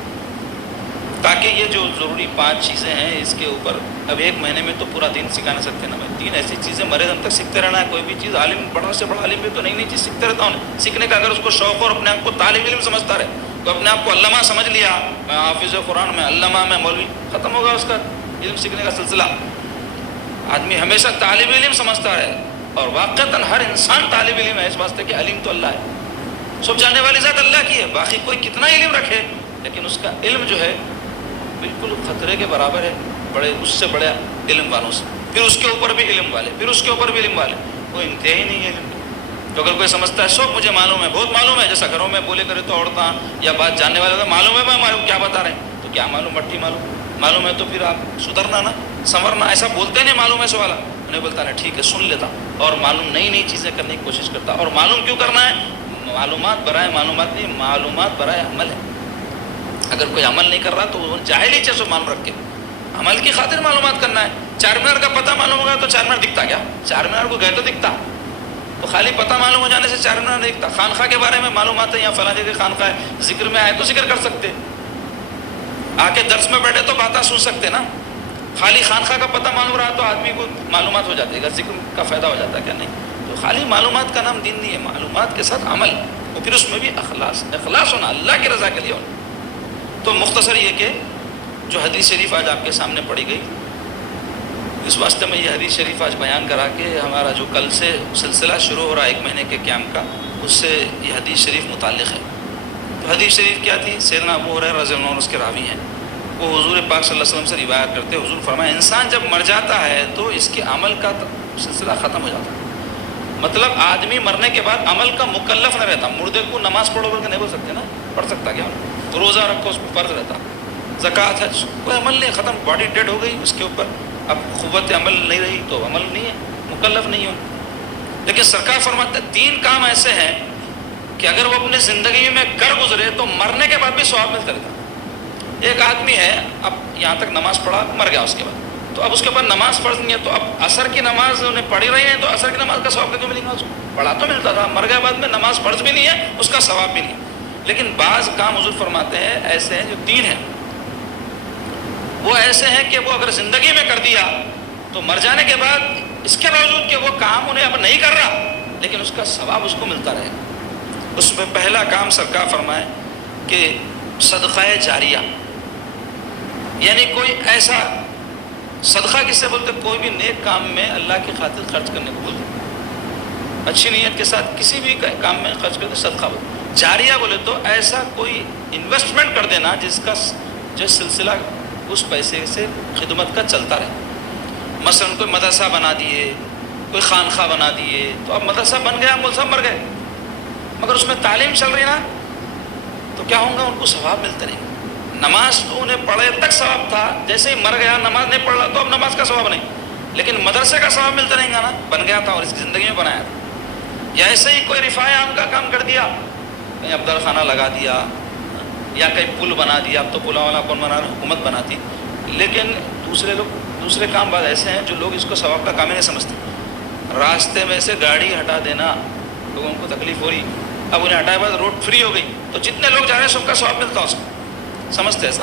تاکہ یہ جو ضروری 5 چیزیں ہیں اس کے اوپر اب 1 مہینے میں تو پورا دین سکھا نہیں سکتے نا. میں 3 ایسی چیزیں مرے دم تک سیکھتے رہنا ہے. کوئی بھی چیز عالم بڑا سے بڑا عالم بھی تو نئی نئی چیز سیکھتے رہتا ہوں سیکھنے کا. اگر اس کو شوق اور اپنے آپ کو طالب علم سمجھتا رہے، تو اپنے آپ کو علامہ سمجھ لیا، میں حافظ قرآن میں علامہ میں مولوی، ختم ہوگا اس کا علم سیکھنے کا سلسلہ. آدمی ہمیشہ طالب علم سمجھتا ہے، اور واقعتاً ہر انسان طالب علم ہے اس واسطے کہ علیم تو اللہ ہے. سب جاننے والی ذات اللہ کی ہے، باقی کوئی کتنا علم رکھے لیکن اس کا علم جو ہے بالکل خطرے کے برابر ہے بڑے اس سے بڑے علم والوں سے، پھر اس کے اوپر بھی علم والے، پھر اس کے اوپر بھی علم والے، کوئی انتہا ہی نہیں ہے علم کی۔ تو اگر کوئی سمجھتا ہے سب مجھے معلوم ہے، بہت معلوم ہے، جیسا گھروں میں بولے کرے تو عورتاں یا بات جاننے والے ہوتے معلوم ہے میں معلوم کیا بتا رہے ہیں، تو کیا معلوم مٹھی معلوم ہے تو پھر آپ سدھرنا نا، سنورنا، ایسا بولتے نہیں معلوم ہے سو والا، انہیں بولتا ہے ٹھیک ہے سن لیتا، اور معلوم نئی نئی چیزیں کرنے کی کوشش کرتا۔ اور معلوم کیوں کرنا ہے؟ معلومات برائے معلومات نہیں، معلومات برائے عمل ہے۔ اگر کوئی عمل نہیں کر رہا تو وہ جاہل ہی چیزوں معلوم رکھ کے عمل کی خاطر معلومات کرنا ہے۔ چار مینار کا پتہ معلوم ہوگا تو چار مینار دکھتا کیا؟ چار مینار کو گئے تو دکھتا، تو خالی پتہ معلوم ہو جانے سے چار مینار نہیں دکھتا۔ خانقاہ کے بارے میں معلومات ہے، یا فلاں جگہ خانقاہ ہے، ذکر میں آئے تو ذکر کر سکتے، آ کے درس میں بیٹھے تو باتیں سن سکتے نا۔ خالی خانقاہ کا پتہ معلوم رہا تو آدمی کو معلومات ہو جاتی ہے، ذکر کا فائدہ ہو جاتا ہے کیا؟ نہیں۔ تو خالی معلومات کا نام دین نہیں ہے، معلومات کے ساتھ عمل، اور پھر اس میں بھی اخلاص ہونا، اللہ کی رضا کے لیے ہونا۔ تو مختصر یہ کہ جو حدیث شریف آج آپ کے سامنے پڑھی گئی، اس واسطے میں یہ حدیث شریف آج بیان کرا کہ ہمارا جو کل سے سلسلہ شروع ہو رہا ہے 1 مہینے کے قیام کا، اس سے یہ حدیث شریف متعلق ہے۔ تو حدیث شریف کیا تھی؟ سیدنا ابو ہریرہ رضی اللہ عنہ اس کے راوی ہیں، وہ حضور پاک صلی اللہ علیہ وسلم سے روایت کرتے، حضور فرمایا انسان جب مر جاتا ہے تو اس کے عمل کا سلسلہ ختم ہو جاتا ہے۔ مطلب آدمی مرنے کے بعد عمل کا مکلف نہ رہتا۔ مردے کو نماز پڑھو بول کے نہیں بول سکتے نا، پڑھ سکتا کیا؟ روزہ رکھو، اس پہ فرض رہتا، زکوٰۃ حج، کوئی عمل نہیں، ختم، باڈی ڈیڈ ہو گئی، اس کے اوپر اب قوت عمل نہیں رہی تو عمل نہیں ہے، مکلف نہیں ہو۔ لیکن سرکار فرماتے ہیں 3 کام ایسے ہیں کہ اگر وہ اپنی زندگی میں کر گزرے تو مرنے کے بعد بھی ثواب ملتا رہتا۔ ایک آدمی ہے، اب یہاں تک نماز پڑھا، مر گیا اس کے بعد، تو اب اس کے بعد نماز فرض نہیں ہے، تو اب عصر کی نماز انہیں پڑھی رہی ہے تو عصر کی نماز کا ثواب کیوں ملے گا؟ اس کو پڑھا تو ملتا تھا، مر گیا بعد میں، نماز فرض بھی نہیں ہے، اس کا ثواب بھی نہیں ہے۔ لیکن بعض کام حضور فرماتے ہیں ایسے ہیں جو 3 ہیں، وہ ایسے ہیں کہ وہ اگر زندگی میں کر دیا تو مر جانے کے بعد اس کے باوجود کہ وہ کام انہیں اب نہیں کر رہا لیکن اس کا ثواب اس کو ملتا رہے گا۔ اس میں پہلا کام سرکار فرمائے کہ صدقہ جاریہ، یعنی کوئی ایسا صدقہ کسے بولتے؟ کوئی بھی نیک کام میں اللہ کی خاطر خرچ کرنے کو بولتے، اچھی نیت کے ساتھ کسی بھی کام میں خرچ کرتے صدقہ بولتے۔ جاریہ بولے تو ایسا کوئی انویسٹمنٹ کر دینا جس کا جو سلسلہ اس پیسے سے خدمت کا چلتا رہے۔ مثلا کوئی مدرسہ بنا دیے، کوئی خانقاہ بنا دیے، تو اب مدرسہ بن گیا، مول صاحب مر گئے، مگر اس میں تعلیم چل رہی نا، تو کیا ہوں گا؟ ان کو ثواب ملتے رہیں گے۔ نماز تو انہیں پڑھے تک ثواب تھا، جیسے ہی مر گیا نماز نہیں پڑھ رہا تو اب نماز کا ثواب نہیں، لیکن مدرسے کا ثواب ملتا رہیں گا نا، بن گیا تھا اور اس کی زندگی میں بنایا تھا۔ یا ایسے ہی کوئی رفاع عام کا کام کر دیا، کہیں ابدال خانہ لگا دیا یا کہیں پل بنا دیا، اب تو پلا والا کون بنا رہا؟ حکومت بناتی، لیکن دوسرے کام بعد ایسے ہیں جو لوگ اس کو ثواب کا کام ہی نہیں سمجھتے۔ راستے میں سے گاڑی ہٹا دینا، لوگوں کو تکلیف ہو رہی، اب انہیں ہٹائے بعد روڈ فری ہو گئی تو جتنے لوگ جا رہے ہیں سب کا ثواب ملتا اس کو، سمجھتے ایسا۔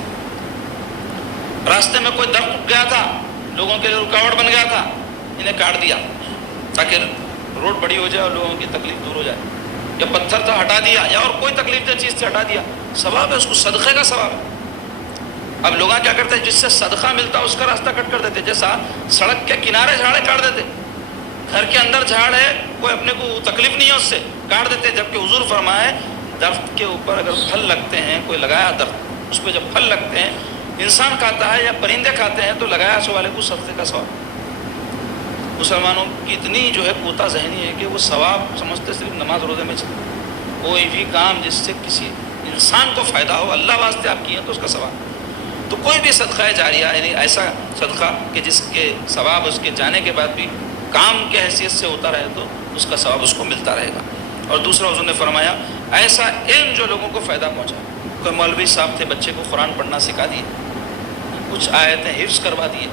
راستے میں کوئی درخت اٹھ گیا تھا، لوگوں کے لیے رکاوٹ بن گیا تھا، انہیں کاٹ دیا تاکہ روڈ بڑی ہو جائے اور لوگوں کی تکلیف دور ہو جائے، یا پتھر تھا ہٹا دیا، یا اور کوئی تکلیف دہ چیز سے ہٹا دیا، ثواب ہے، اس کو صدقے کا ثواب ہے۔ اب لوگ کیا کرتے ہیں؟ جس سے صدقہ ملتا ہے اس کا راستہ کٹ کر دیتے، جیسا سڑک کے کنارے جھاڑے کاٹ دیتے، گھر کے اندر جھاڑ ہے، کوئی اپنے کو تکلیف نہیں ہے اس سے، کاٹ دیتے، جبکہ حضور فرمائے درخت کے اوپر اگر پھل لگتے ہیں، کوئی لگایا درخت، اس پہ جب پھل لگتے ہیں انسان کھاتا ہے یا پرندے کھاتے ہیں تو لگایا سو والے کو صدقے کا ثواب۔ مسلمانوں کی اتنی جو ہے کوتا ذہنی ہے کہ وہ ثواب سمجھتے صرف نماز روزے میں چلتے، کوئی بھی کام جس سے کسی انسان کو فائدہ ہو، اللہ واسطے آپ کیے تو اس کا ثواب۔ تو کوئی بھی صدقہ جاریہ، یعنی ایسا صدقہ کہ جس کے ثواب اس کے جانے کے بعد بھی کام کے حیثیت سے ہوتا رہے تو اس کا ثواب اس کو ملتا رہے گا۔ اور دوسرا حضور نے فرمایا ایسا علم جو لوگوں کو فائدہ پہنچا، کوئی مولوی صاحب تھے بچے کو قرآن پڑھنا سکھا دیے، کچھ آیتیں حفظ کروا دیے،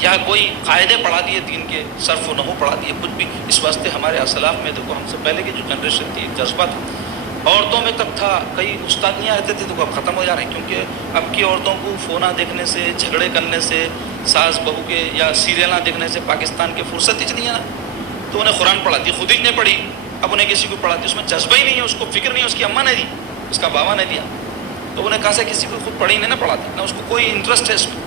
یا کوئی قاعدے پڑھا دیے دین کے، صرف و نحو پڑھا دیے، کچھ بھی۔ اس واسطے ہمارے اسلاف میں دیکھو، ہم سے پہلے کی جو جنریشن تھی، ایک جذبہ تھا، عورتوں میں تب تھا، کئی استاد نہیں آتے تھے تو اب ختم ہو جا رہے ہیں، کیونکہ اب کی عورتوں کو فونا دیکھنے سے، جھگڑے کرنے سے، ساس بہو کے یا سیریلاں دیکھنے سے پاکستان کے فرصت ہی نہیں ہے نا، تو انہیں قرآن پڑھاتی، خود ہی نہیں پڑھی، اب انہیں کسی کو پڑھاتی، اس میں جذبہ ہی نہیں ہے، اس کو فکر نہیں ہے، اس کی اماں نے دی، اس کا بابا نے دیا، تو انہیں کہا سے کسی کو خود پڑھی نہیں نہ پڑھاتی، نہ اس کو کوئی انٹرسٹ ہے اس میں۔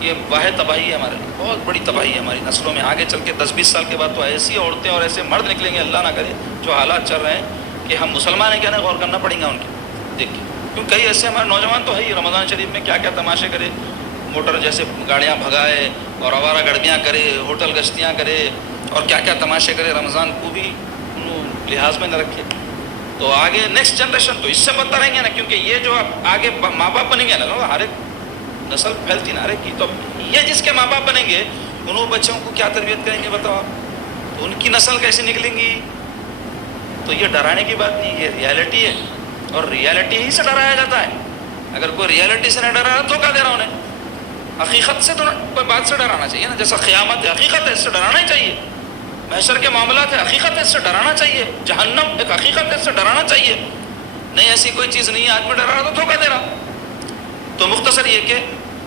یہ واحد تباہی ہے ہمارے لیے، بہت بڑی تباہی ہے ہماری نسلوں میں۔ آگے چل کے 10-20 سال کے بعد تو ایسی عورتیں اور ایسے مرد نکلیں گے، اللہ نہ کرے، جو حالات چل رہے ہیں کہ ہم مسلمان ہیں کیا نہیں، غور کرنا پڑیں گا ان کے دیکھ کے، کیونکہ کئی ایسے ہمارے نوجوان تو ہے ہی رمضان شریف میں کیا کیا تماشے کرے، موٹر جیسے گاڑیاں بھگائے اور آوارہ گردیاں کرے، ہوٹل گشتیاں کرے اور کیا کیا تماشے کرے، رمضان کو بھی لحاظ میں نہ رکھے، تو آگے نیکسٹ جنریشن تو اس سے بدتر رہیں گے نا، کیونکہ یہ جو آگے ماں باپ بنیں گے نا، ہر ایک نسل پھیلتی نہ رہے کی، تو یہ جس کے ماں باپ بنیں گے انہوں بچوں کو کیا تربیت کریں گے بتاؤ آپ، تو ان کی نسل کیسے نکلیں گی؟ تو یہ ڈرانے کی بات نہیں، یہ ریالٹی ہے، اور ریالٹی ہی سے ڈرایا جاتا ہے۔ اگر کوئی ریالٹی سے نہ ڈرا رہا تو دھوکہ دے رہا انہیں، حقیقت سے تو کوئی بات سے ڈرانا چاہیے نا، جیسا قیامت ہے حقیقت ہے، اس سے ڈرانا ہی چاہیے، محشر کے معاملات ہے حقیقت ہے، اس سے ڈرانا چاہیے، جہنم ایک حقیقت ہے، اس سے ڈرانا چاہیے، نہیں ایسی کوئی چیز نہیں ہے، آدمی ڈرا رہا تو دھوکہ دے رہا۔ تو مختصر یہ کہ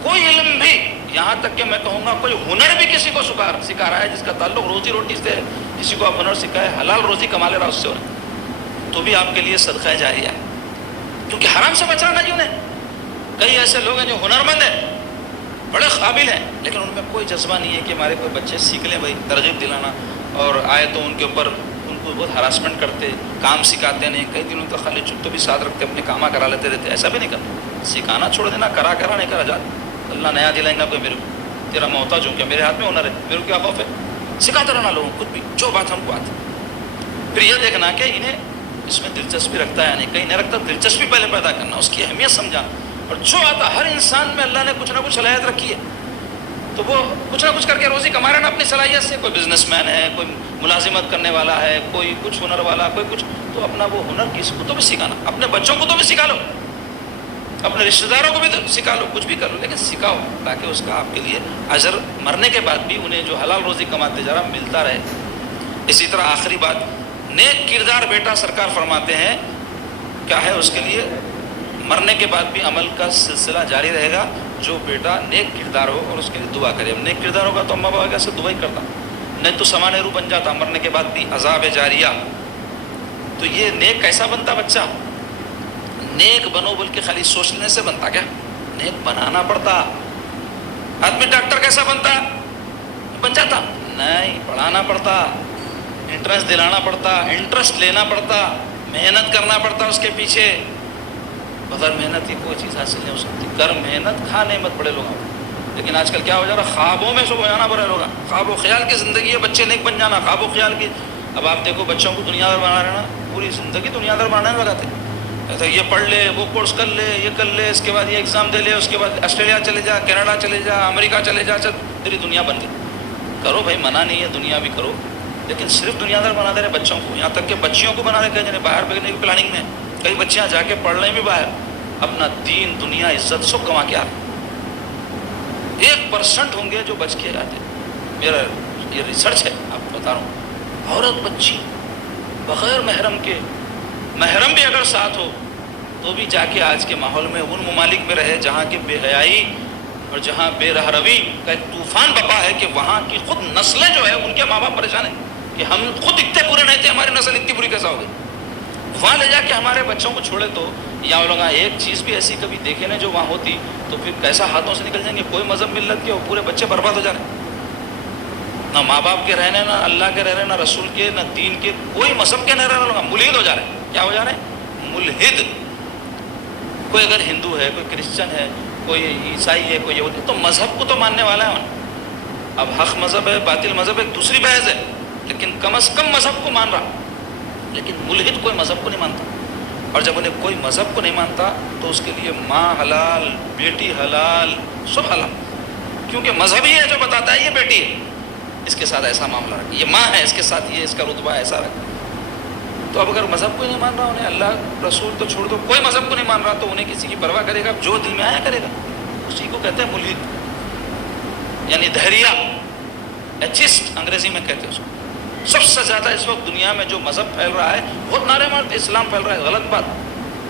کوئی علم بھی، یہاں تک کہ میں کہوں گا کوئی ہنر بھی کسی کو سکھا رہا ہے جس کا تعلق روزی روٹی سے ہے، کسی کو آپ ہنر سکھائے، حلال روزی کما لے رہا اس سے، تو بھی آپ کے لیے صدقہ جاریہ ہے، کیونکہ حرام سے بچانا جی انہیں۔ کئی ایسے لوگ ہیں جو ہنرمند ہیں، بڑے قابل ہیں، لیکن ان میں کوئی جذبہ نہیں ہے کہ ہمارے کوئی بچے سیکھ لیں، بھائی ترغیب دلانا، اور آئے تو ان کے اوپر ان کو بہت ہراسمنٹ کرتے، کام سکھاتے نہیں، کئی دنوں تک خالی چپ تو بھی ساتھ رکھتے، اپنے کاماں کرا لیتے رہتے، ایسا بھی نہیں کرنا، سکھانا چھوڑ دینا، کرا نہیں کرا جا، اللہ نیا دلائیں گا کوئی میرے کو، تیرا محتاج ہوں کیا، میرے ہاتھ میں ہنر ہے، میرے کو کیا خوف ہے، سکھاتے رہنا لوگوں خود بھی جو بات ہم کو آتی، پھر یہ دیکھنا کہ انہیں اس میں دلچسپی رکھتا ہے نہیں، کہیں نہیں رکھتا، دلچسپی پہلے پیدا کرنا، اس کی اہمیت سمجھا، اور جو آتا ہر انسان میں اللہ نے کچھ نہ کچھ صلاحیت رکھی ہے، تو وہ کچھ نہ کچھ کر کے روزی کما رہا ہے نا اپنی صلاحیت سے، کوئی بزنس مین ہے، کوئی ملازمت کرنے والا ہے، کوئی کچھ ہنر والا، کوئی کچھ، تو اپنا وہ ہنر کسی کو تو بھی سکھانا، اپنے بچوں کو تو بھی سکھا لو، اپنے رشتہ داروں کو بھی سکھا لو، کچھ بھی کر لو، لیکن سکھاؤ تاکہ اس کا آپ کے لیے اجر مرنے کے بعد بھی انہیں جو حلال روزی کماتے جا رہا ملتا رہے۔ اسی طرح آخری بات، نیک کردار بیٹا سرکار فرماتے ہیں کیا ہے، اس کے لیے مرنے کے بعد بھی عمل کا سلسلہ جاری رہے گا، جو بیٹا نیک کردار ہو اور اس کے لیے دعا کرے۔ اب نیک کردار ہوگا تو اماں بابا سے دعا ہی کرتا، نہیں تو سمانے رو بن جاتا، مرنے کے بعد بھی عذاب جاریہ۔ تو یہ نیک کیسا بنتا بچہ؟ نیک بنو بول کے خالی سوچنے سے بنتا کیا؟ نیک بنانا پڑتا۔ آدمی ڈاکٹر کیسا بنتا؟ بن جاتا؟ نہیں، پڑھانا پڑتا، انٹرسٹ دلانا پڑتا، انٹرسٹ لینا پڑتا، محنت کرنا پڑتا اس کے پیچھے، بغیر محنت ہی کوئی چیز حاصل نہیں ہو سکتی۔ کر محنت، کھا نعمت بڑے لوگوں، لیکن آج کل کیا ہو جا رہا، خوابوں میں سب ہو جانا بڑے لوگ، خواب و خیال کی زندگی ہے، بچے نیک بن جانا، خواب و خیال کی۔ اب آپ دیکھو بچوں کو دنیا دار بنا رہے نا، پوری زندگی دنیا دار بنانے میں لگاتے، ایسا یہ پڑھ لے، وہ کورس کر لے، یہ کر لے، اس کے بعد یہ ایگزام دے لے، اس کے بعد آسٹریلیا چلے جا، کینیڈا چلے جا، امریکہ چلے جا، چل تیری دنیا بن گئی۔ کرو بھائی، منع نہیں ہے، دنیا بھی کرو، لیکن صرف دنیا دار بنا دے رہے بچوں کو، یہاں تک کہ بچیوں کو بنا دے کہیں جنہیں باہر بھیجنے کی پلاننگ میں، کئی بچیاں جا کے پڑھ رہے بھی باہر، اپنا دین، دنیا، عزت سب گنوا کے آ رہے۔ 1% ہوں گے جو بچ کے آتے، میرا یہ ریسرچ ہے، آپ کو بتا رہا ہوں۔ عورت بچی بغیر محرم کے، محرم بھی اگر ساتھ ہو تو بھی جا کے آج کے ماحول میں ان ممالک میں رہے جہاں کی بے حیائی اور جہاں بے رہروی کا ایک طوفان بپا ہے، کہ وہاں کی خود نسلیں جو ہے ان کے ماں باپ پریشان ہیں کہ ہم خود اتنے برے نہیں تھے، ہماری نسل اتنی بری کیسا ہو گئی۔ وہاں لے جا کے ہمارے بچوں کو چھوڑے تو، یا لوگ ایک چیز بھی ایسی کبھی دیکھے نا جو وہاں ہوتی، تو پھر کیسا ہاتھوں سے نکل جائیں گے، کوئی مذہب ملت کے، وہ پورے بچے برباد ہو جا رہے ہیں، نہ ماں باپ کے رہنے، نہ اللہ کے رہ رہے، نہ رسول کے، نہ دین کے، کوئی مذہب کے نہیں رہ رہے، ملحد ہو جا رہے ہیں۔ کیا ہو جا رہے ہیں؟ ملحد۔ کوئی اگر ہندو ہے، کوئی کرسچن ہے، کوئی عیسائی ہے، کوئی یہودی، تو مذہب کو تو ماننے والا ہے۔ اب حق مذہب ہے، باطل مذہب ہے، دوسری بحث ہے، لیکن کم از کم مذہب کو مان رہا، لیکن ملحد کوئی مذہب کو نہیں مانتا۔ اور جب انہیں کوئی مذہب کو نہیں مانتا تو اس کے لیے ماں حلال، بیٹی حلال، سب حلال، کیونکہ مذہب ہی ہے جو بتاتا ہے یہ بیٹی ہے، اس کے ساتھ ایسا معاملہ رکھ، یہ ماں ہے، اس کے ساتھ یہ اس کا رتبہ ایسا رکھ۔ تو اب اگر مذہب کو نہیں مان رہا، انہیں اللہ رسول تو چھوڑ دو، کوئی مذہب کو نہیں مان رہا، تو انہیں کسی کی پرواہ کرے گا، جو دل میں آیا کرے گا، اسی کو کہتے ہیں ملحد، یعنی دہریہ، ایتھسٹ انگریزی میں کہتے ہیں اس کو۔ سب سے زیادہ اس وقت دنیا میں جو مذہب پھیل رہا ہے، بہت نعرے مارتے اسلام پھیل رہا ہے، غلط بات،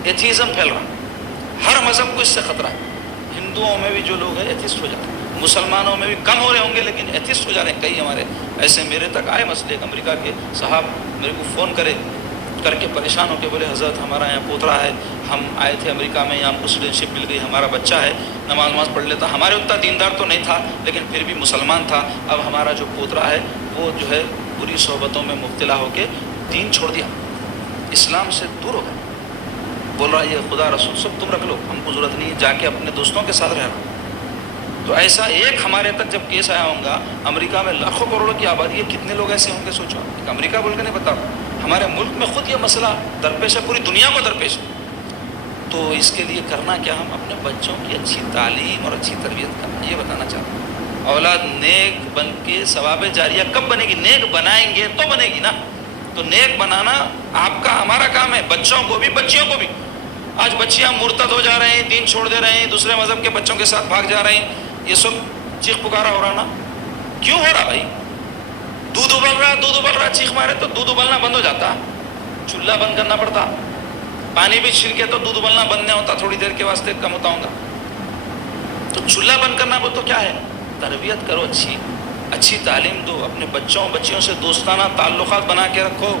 ایتھیزم پھیل رہا ہے، ہر مذہب کو اس سے خطرہ ہے۔ ہندوؤں میں بھی جو لوگ ہیں ایتھسٹ ہو جاتے ہیں، مسلمانوں میں بھی کم ہو رہے ہوں گے لیکن ایتھسٹ ہو جا رہے ہیں۔ کئی ہمارے ایسے میرے تک آئے مسئلے، امریکہ کے صاحب میرے کو فون کر کے پریشان ہو کے بولے، حضرت ہمارا یہاں پوترا ہے، ہم آئے تھے امریکہ میں، یہاں ہم کو سٹیزنشپ مل گئی، ہمارا بچہ ہے، نماز پڑھ لیتا، ہمارے اتنا دیندار تو نہیں تھا لیکن پھر بھی مسلمان تھا، اب ہمارا جو پوترا ہے وہ جو ہے بری صحبتوں میں مبتلا ہو کے دین چھوڑ دیا، اسلام سے دور ہو گئے. بول رہا یہ خدا رسول سب تم رکھ لو, ہم کو ضرورت نہیں ہے, جا کے اپنے دوستوں کے ساتھ رہ رہا. تو ایسا ایک ہمارے تک جب کیس آیا ہوگا, امریکہ میں لاکھوں کروڑوں کی آبادی ہے, کتنے لوگ ایسے ہوں گے سوچو. ایک امریکہ بول کے نہیں بتا, ہمارے ملک میں خود یہ مسئلہ درپیش ہے, پوری دنیا کو درپیش ہے. تو اس کے لیے کرنا کیا, ہم اپنے بچوں کی اچھی تعلیم اور اچھی تربیت کرنا, یہ بتانا چاہتے ہیں. اولاد نیک بن کے ثواب جاریہ کب بنے گی؟ نیک بنائیں گے تو بنے گی نا. تو نیک بنانا آپ کا ہمارا کام ہے, بچوں کو بھی بچیوں کو بھی. آج بچیاں مرتد ہو جا رہے ہیں, دین چھوڑ دے رہے ہیں, دوسرے مذہب کے بچوں کے ساتھ بھاگ جا رہے ہیں, یہ سب چیخ پکارا ہو رہا نا. کیوں ہو رہا بھائی؟ دودھ ابل رہا چیخ مارے تو دودھ ابلنا بند ہو جاتا, چولہا بند کرنا پڑتا. پانی بھی چھڑکے تو دودھ ابلنا بند نہیں ہوتا, تھوڑی دیر کے واسطے کم ہوتا ہوگا. تو چولہا بند کرنا وہ تو کیا ہے, تربیت کرو, اچھی تعلیم دو, اپنے بچیوں سے دوستانہ تعلقات بنا کے رکھو.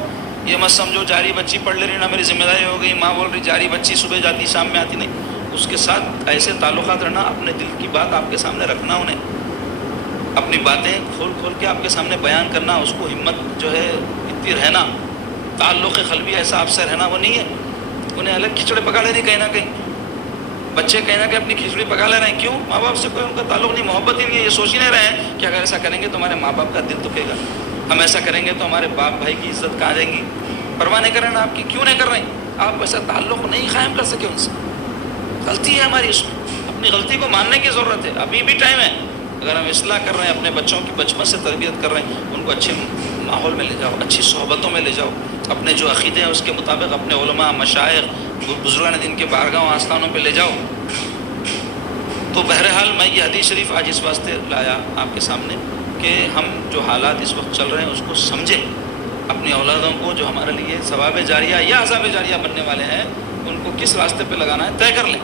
یہ مت سمجھو جاری بچی پڑھ لے رہی نا میری ذمہ داری ہو گئی, ماں بول رہی جاری بچی صبح جاتی شام میں آتی, نہیں. اس کے ساتھ ایسے تعلقات رہنا, اپنے دل کی بات آپ کے سامنے رکھنا, انہیں اپنی باتیں کھول کے آپ کے سامنے بیان کرنا, اس کو ہمت جو ہے اتنی رہنا. تعلق قلبی ایسا آپ سے رہنا وہ نہیں ہے. انہیں الگ کھچڑے پکا لے رہی کہیں نہ کہیں, بچے کہیں نہ کہیں اپنی کھچڑی پکا لے رہے ہیں. کیوں؟ ماں باپ سے کوئی ان کا تعلق نہیں, محبت ہی نہیں ہے. یہ سوچ ہی نہیں رہے ہیں کہ اگر ایسا کریں گے تو ہمارے ماں باپ کا دل دکھے گا, ہم ایسا کریں گے تو ہمارے باپ بھائی کی عزت کہاں جائیں گی. پرواہ نہیں کر رہے نا آپ کی, کیوں نہیں کر رہے ہیں؟ آپ ایسا تعلق نہیں قائم کر سکے ان سے. غلطی ہے ہماری, اس میں اپنی غلطی کو ماننے کی ضرورت ہے. ابھی بھی ٹائم ہے. اگر ہم اصلاح کر رہے ہیں, اپنے بچوں کی بچپن سے تربیت کر رہے ہیں, ان کو اچھے ماحول میں لے جاؤ, اچھی صحبتوں میں لے جاؤ, اپنے جو عقیدے ہیں اس کے مطابق اپنے علماء مشائخ بزرگان دین کے بارگاہوں آستانوں پہ لے جاؤ. تو بہرحال میں یہ حدیث شریف آج اس واسطے لایا آپ کے سامنے کہ ہم جو حالات اس وقت چل رہے ہیں اس کو سمجھیں, اپنی اولادوں کو جو ہمارے لیے ثواب جاریہ یا عذاب جاریہ بننے والے ہیں ان کو کس راستے پہ لگانا ہے طے کر لیں,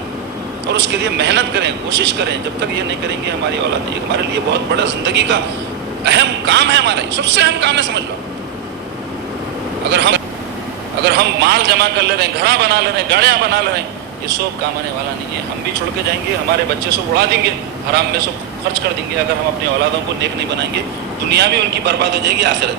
اور اس کے لیے محنت کریں, کوشش کریں. جب تک یہ نہیں کریں گے ہماری اولاد, یہ ہمارے لیے بہت بڑا زندگی کا اہم کام ہے, ہمارا سب سے اہم کام ہے, سمجھ لو. اگر ہم مال جمع کر لے رہے ہیں, گھڑا بنا لے رہے ہیں, گاڑیاں بنا لے رہے ہیں, یہ سب کام آنے والا نہیں ہے. ہم بھی چھوڑ کے جائیں گے, ہمارے بچے سب اڑا دیں گے, حرام میں سب خرچ کر دیں گے. اگر ہم اپنی اولادوں کو نیک نہیں بنائیں گے, دنیا بھی ان کی برباد ہو جائے گی, آخرت